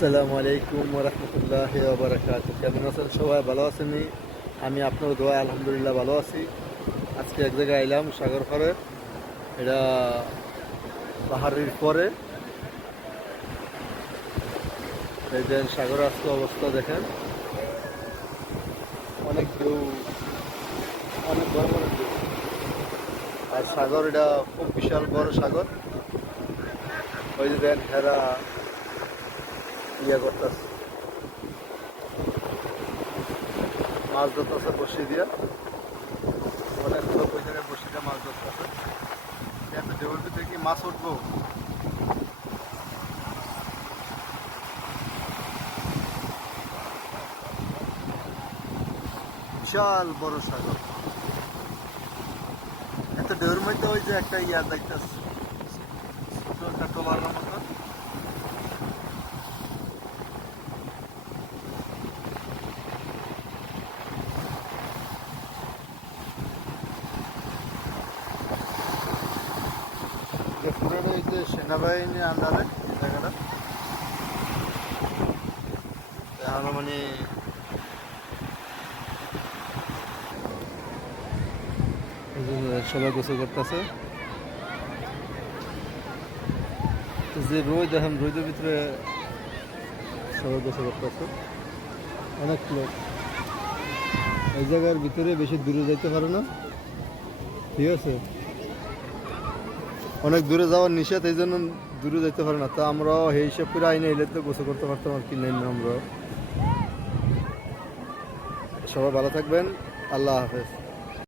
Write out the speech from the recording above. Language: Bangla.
আসসালামু আলাইকুম রহমতুল্লাহ বারাকাত। কেমন আছেন সবাই? ভালো আছেন? আমি আপনার দোয়া আলহামদুলিল্লাহ ভালো আছি। আজকে এক জায়গায় এলাম সাগর পাড়ে। এটা পাহাড়ের পরে দেখেন সাগরের আজকে অবস্থা দেখেন, অনেক ঢেউ, অনেক বড় বড় ঢেউ। আর সাগর এটা খুব বিশাল বড় সাগর। ওই যে দেখেন হেরা ইয়া করতেছে, মাছ ধরতেছে বসিয়ে দিয়া। অনেক লোক ওই জায়গায় বসে দিয়ে মাছ ধরতেছে। এত ঢেউর ভিতরে কি মাছ উঠবো? বিশাল বড় সাগর। এত ঢেউর মধ্যে ওই যে একটা ইয়া দেখতেছে, ছোট একটা ট্রলারের মতো। পুরোটা ওই যে সেনাবাহিনীর আন্ডারে জায়গাটা। এখন মানে সবাই গোসল করতেছে। যে রোদ, এখন রোদের ভিতরে সবাই গোসল করতেছে। অনেক লোক এই জায়গার ভিতরে বেশি দূরে যাইতে পারে না, ঠিক আছে? অনেক দূরে যাওয়ার নিষেধ, এই জন্য দূরে যাইতে পারে না। তা আমরাও এই হিসাব করে আইনে এলে তো গোসল করতে পারতাম আর কি। নেই না, আমরাও। সবাই ভালো থাকবেন। আল্লাহ হাফেজ।